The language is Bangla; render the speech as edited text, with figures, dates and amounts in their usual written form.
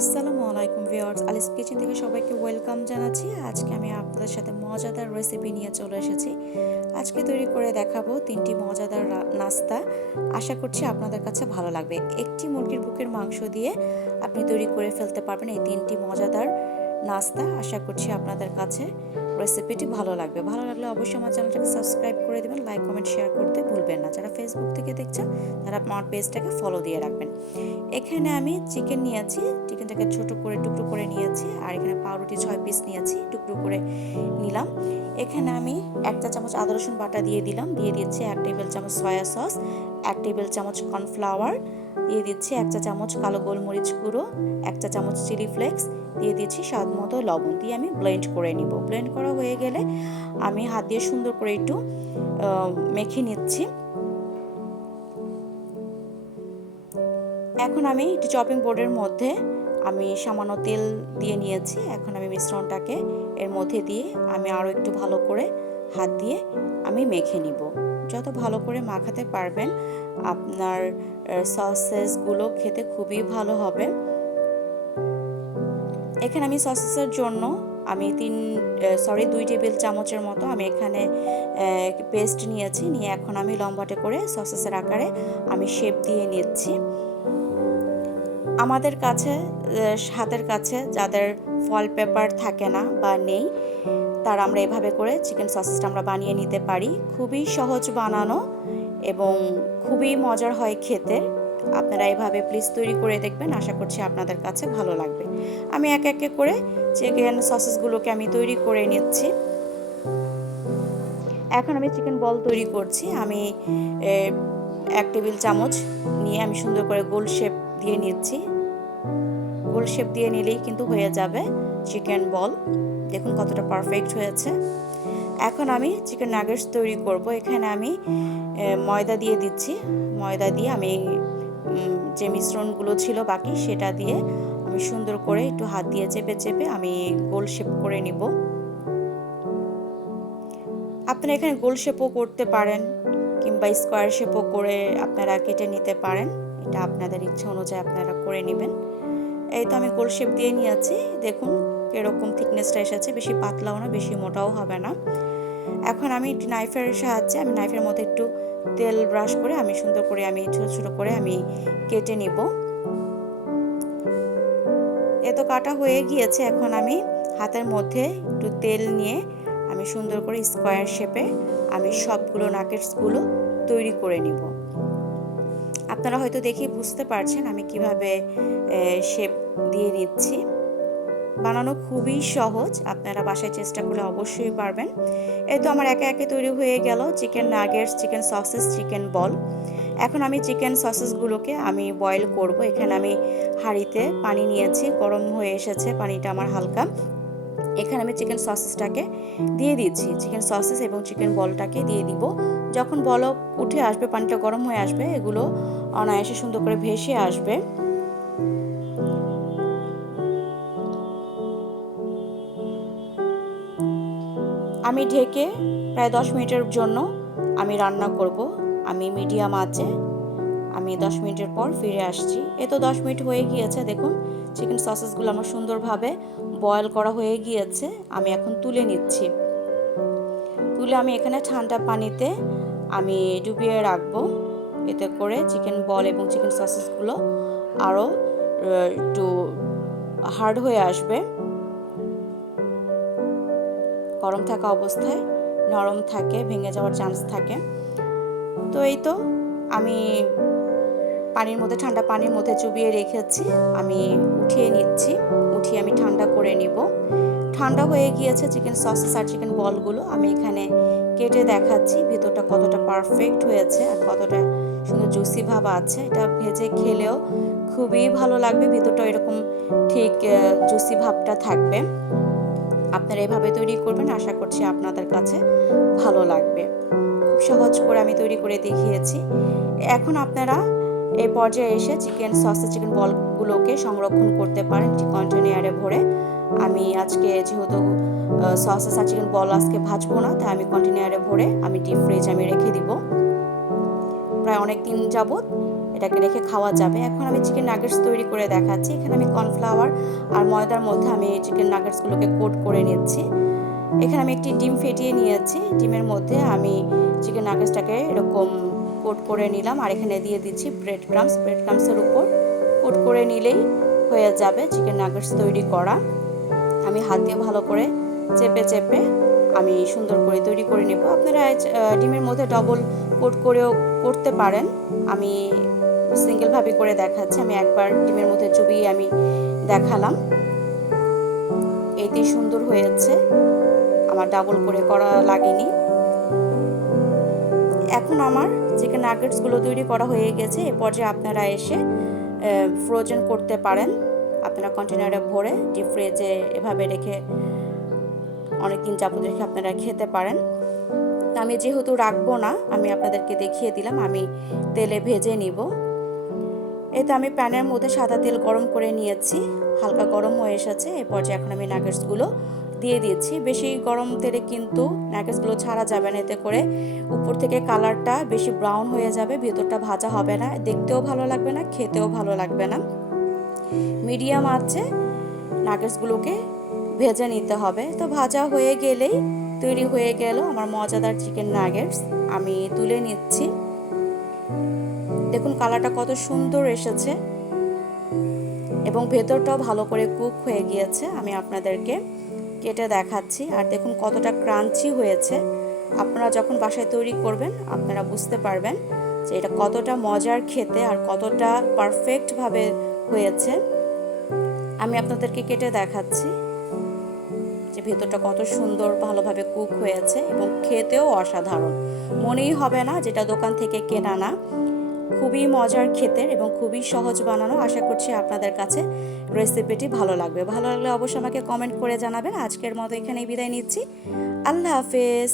আসসালামু আলাইকুম ভিউয়ার্স, আলিস কিচেন থেকে সবাইকে ওয়েলকাম জানাচ্ছি। আজকে আমি আপনাদের সাথে মজাদার রেসিপি নিয়ে চলে এসেছি। আজকে তৈরি করে দেখাবো 3টি মজাদার নাস্তা। আশা করছি আপনাদের কাছে ভালো লাগবে। একটি মুরগির বুকের মাংস দিয়ে আপনি তৈরি করে ফেলতে পারবেন এই 3টি মজাদার নাস্তা। আশা করছি আপনাদের কাছে রেসিপিটি ভালো লাগবে। ভালো লাগলে অবশ্যই আমার চ্যানেলটাকে সাবস্ক্রাইব করে দেবেন, লাইক কমেন্ট শেয়ার করতে ভুলবেন না। যারা ফেসবুক থেকে দেখছেন তারা আমার পেজটাকে ফলো দিয়ে রাখবেন। এখানে আমি চিকেন নিয়েছি, চিকেনটাকে ছোট করে টুকরো করে নিয়েছি, আর এখানে পাউরুটি 6 পিস নিয়েছি, টুকরো করে নিলাম। এখানে আমি 1 চা চামচ আদা রসুন বাটা দিয়ে দিলাম, দিয়ে দিচ্ছি 1 টেবিল চামচ সয়া সস, 1 টেবিল চামচ কর্নফ্লাওয়ার, দিয়ে দিচ্ছি 1 চা চামচ কালো গোলমরিচ গুঁড়ো, 1 চা চামচ চিলি ফ্লেক্স, দিয়ে দিচ্ছি স্বাদ মতো লবণ, দিয়ে আমি ব্লেন্ড করে নিব। ব্লেন্ড করা হয়ে গেলে আমি হাত দিয়ে সুন্দর করে একটু মেখে নিচ্ছি। এখন আমি একটু চপিং বোর্ডের মধ্যে আমি সামান্য তেল দিয়ে নিয়েছি। এখন আমি মিশ্রণটাকে এর মধ্যে দিয়ে আমি আরও একটু ভালো করে হাত দিয়ে আমি মেখে নিব। যত ভালো করে মাখাতে পারবেন আপনার সসেসগুলো খেতে খুবই ভালো হবে। এখানে আমি সসেসের জন্য আমি 2 টেবিল চামচের মতো আমি এখানে পেস্ট নিয়েছি, নিয়ে এখন আমি লম্বাটে করে সসেসের আকারে আমি শেপ দিয়ে নিচ্ছি। আমাদের কাছে হাতের কাছে যাদের ফয়েল পেপার থাকে না বা নেই, তারা আমরা এভাবে করে চিকেন সসেসটা আমরা বানিয়ে নিতে পারি। খুবই সহজ বানানো এবং খুবই মজার হয় খেতে। আপনারা এভাবে প্লিজ তৈরি করে দেখবেন, আশা করছি আপনাদের কাছে ভালো লাগবে। আমি এক এক করে চিকেন সসেসগুলোকে আমি তৈরি করে নিচ্ছি। এখন আমি চিকেন বল তৈরি করছি। আমি 1 টেবিল চামচ নিয়ে আমি সুন্দর করে গোল শেপ দিয়ে নিচ্ছি। গোল শেপ দিয়ে নিলেই কিন্তু হয়ে যাবে চিকেন বল। দেখুন কতটা পারফেক্ট হয়েছে। এখন আমি চিকেন নাগেটস তৈরি করব। এখানে আমি ময়দা দিয়ে দিচ্ছি। ময়দা দিয়ে আমি যে মিশ্রণগুলো ছিল বাকি সেটা দিয়ে আমি সুন্দর করে একটু হাত দিয়ে চেপে চেপে আমি গোল শেপ করে নিব। আপনারা এখানে গোল শেপও করতে পারেন কিংবা স্কোয়ার শেপও করে আপনারা কেটে নিতে পারেন। এটা আপনাদের ইচ্ছা অনুযায়ী আপনারা করে নেবেন। এই তো আমি গোল শেপ দিয়ে নিয়েছি। দেখুন এরকম থিকনেসটা এসেছে, বেশি পাতলাও না বেশি মোটাও হবে না। এখন আমি নাইফের সাহায্যে আমি নাইফের মধ্যে একটু তেল ব্রাশ করে আমি সুন্দর করে আমি ছোট ছোট করে আমি কেটে নিব। এ তো কাটা হয়ে গিয়েছে। এখন আমি হাতের মধ্যে একটু তেল নিয়ে আমি সুন্দর করে স্কোয়ার শেপে আমি সবগুলো নাগেটসগুলো তৈরি করে নিব। আপনারা হয়তো দেখেই বুঝতে পারছেন আমি কিভাবে শেপ দিয়ে নিচ্ছি। বানানো খুবই সহজ, আপনারা বাসায় চেষ্টা করলে অবশ্যই পারবেন। এই তো আমার একে একে তৈরি হয়ে গেল chicken nuggets, chicken sausages, chicken বল। এখন আমি চিকেন সসেসগুলোকে আমি বয়েল করব। এখানে আমি হাঁড়িতে পানি নিয়েছি, গরম হয়ে এসেছে পানিটা আমার হালকা। এখানে আমি চিকেন সসেসটাকে দিয়ে দিচ্ছি, চিকেন সসেস এবং চিকেন বলটাকে দিয়ে দিব। যখন বলক উঠে আসবে, পানিটা গরম হয়ে আসবে, এগুলো অনায়াসে সুন্দর করে ভেসে আসবে। আমি ঢেকে প্রায় 10 মিনিটের জন্য আমি রান্না করব। আমি মিডিয়াম আঁচে আমি 10 মিনিটের পর ফিরে আসছি। এ তো 10 মিনিট হয়ে গিয়েছে। দেখুন চিকেন সসেসগুলো আমার সুন্দরভাবে বয়েল করা হয়ে গিয়েছে। আমি এখন তুলে নিচ্ছি। তুলে আমি এখানে ঠান্ডা পানিতে আমি ডুবিয়ে রাখবো। এতে করে চিকেন বল এবং চিকেন সসেসগুলো আরও একটু হার্ড হয়ে আসবে। গরম থাকা অবস্থায় নরম থাকে, ভেঙে যাওয়ার চান্স থাকে। তো এই তো আমি ঠান্ডা পানির মধ্যে চুবিয়ে রেখেছি। আমি উঠিয়ে নিচ্ছি, উঠিয়ে আমি ঠান্ডা করে নিব। ঠান্ডা হয়ে গিয়েছে চিকেন সসেস আর চিকেন বলগুলো। আমি এখানে কেটে দেখাচ্ছি ভিতরটা কতটা পারফেক্ট হয়েছে আর কতটা সুন্দর জুসি ভাব আছে। এটা ভেজে খেলেও খুবই ভালো লাগবে, ভিতরটা এরকম ঠিক জুসি ভাবটা থাকবে। আপনারা এভাবে তৈরি করবেন, আশা করছি আপনাদের কাছে ভালো লাগবে। খুব সহজ করে আমি তৈরি করে দেখিয়েছি। এখন আপনারা এই পর্যায়ে এসে চিকেন সসেস, চিকেন বলগুলোকে সংরক্ষণ করতে পারেন কন্টেনারে ভরে। আমি আজকে যেহেতু সসেস আর চিকেন বল আজকে ভাজবো না, তাই আমি কন্টেনারে ভরে আমি ডিপ ফ্রিজে আমি রেখে দিব। প্রায় অনেক দিন যাবত এটাকে রেখে খাওয়া যাবে। এখন আমি চিকেন নাগেটস তৈরি করে দেখাচ্ছি। এখানে আমি কর্নফ্লাওয়ার আর ময়দার মধ্যে আমি চিকেন নাগেটসগুলোকে কোট করে নিচ্ছি। এখানে আমি একটি ডিম ফেটিয়ে নিয়েছি, ডিমের মধ্যে আমি চিকেন নাগেটসটাকে এরকম কোট করে নিলাম আর এখানে দিয়ে দিচ্ছি ব্রেড ক্রাম্বসের উপর কোট করে নিলেই হয়ে যাবে চিকেন নাগেটস তৈরি করা। আমি হাত দিয়ে ভালো করে চেপে চেপে আমি সুন্দর করে তৈরি করে নেব। আপনারা ডিমের মধ্যে ডবল কোট করেও করতে পারেন, আমি সিঙ্গেলভাবে করে দেখাচ্ছি। আমি একবার ডিমের মধ্যে চুবিয়ে আমি দেখালাম, এইতেই সুন্দর হয়েছে, আমার ডাবল করে করা লাগেনি। এখন আমার চিকেন নাগেটসগুলো তৈরি করা হয়ে গেছে। এ পর্যায়ে আপনারা এসে ফ্রোজেন করতে পারেন, আপনারা কন্টেনারে ভরে ডিপ ফ্রিজে এভাবে রেখে অনেকদিন যাবত রেখে আপনারা খেতে পারেন। আমি যেহেতু রাখবো না, আমি আপনাদেরকে দেখিয়ে দিলাম, আমি তেলে ভেজে নিব। এই তো আমি প্যানের মধ্যে সাদা তেল গরম করে নিয়েছি, হালকা গরম হয়ে এসেছে। এ পর্যায়ে এখন আমি নাগেটসগুলো দিয়ে দিচ্ছি। বেশি গরম তেলে কিন্তু নাগেটসগুলো ছাড়া যাবে না, এতে করে উপর থেকে কালারটা বেশি ব্রাউন হয়ে যাবে, ভেতরটা ভাজা হবে না, দেখতেও ভালো লাগবে না, খেতেও ভালো লাগবে না। মিডিয়াম আঁচে নাগেটসগুলোকে ভেজে নিতে হবে। তো ভাজা হয়ে গেলেই তৈরি হয়ে গেল আমার মজাদার চিকেন নাগেটস। আমি তুলে নিচ্ছি। দেখুন কালারটা কত সুন্দর এসেছে এবং ভেতরটাও ভালো করে কুক হয়ে গিয়েছে। আমি আপনাদেরকে কেটে দেখাচ্ছি, আর দেখুন কতটা ক্রাঞ্চি হয়েছে। আপনারা যখন বাসায় তৈরি করবেন আপনারা বুঝতে পারবেন যে এটা কতটা মজার খেতে আর কতটা পারফেক্টভাবে হয়েছে। আমি আপনাদেরকে কেটে দেখাচ্ছি যে ভেতরটা কত সুন্দর ভালোভাবে কুক হয়েছে এবং খেতেও অসাধারণ, মনেই হবে না যেটা দোকান থেকে কেনা না। খুবই মজার খেতে এবং খুবই সহজ বানানো। আশা করছি আপনাদের কাছে রেসিপিটি ভালো লাগবে। ভালো লাগলে অবশ্যই আমাকে কমেন্ট করে জানাবেন। আজকের মতো এখানেই বিদায় নিচ্ছি। আল্লাহ হাফেজ।